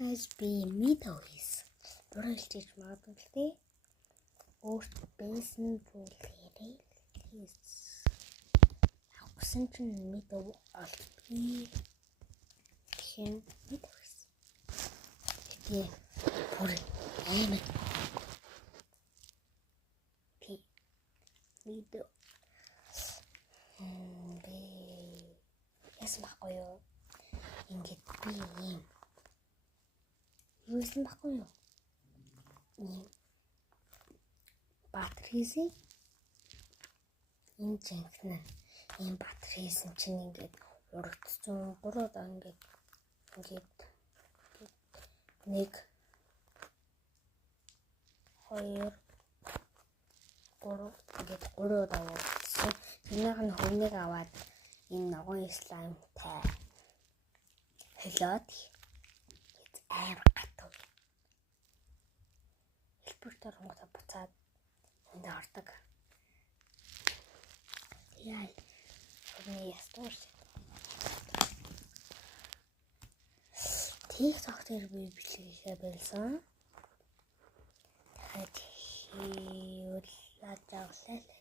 guys, би мэдээс өөрөлдөж магадгүй л дээ. Өөрт байсан зүйл хэрэг please. Авсан чинь мэдээ олдгий. Хэн мэдээс. Тэгээ бүр амар. Мэдээ. Яасан баггүй юу? Ингээд би юм. Юусэн баггүй юу? Батарейсэн энэ жинхнэ энэ батарейсэн чинь ингээд урагдсан 3 удаа ингээд 1 2 3 ингээд 3 удаа урагдсан. Тэрнийх нь хөвнийг аваад энэ ногоон слаймтай хэлээд амар гатав. Хэлбэртээр хонгоцоо буцаад энд ордог. Яа. Хөвний ястуур. TikTok дээр би бичлэгээ байсан. Дахиад хийлээд явлаа.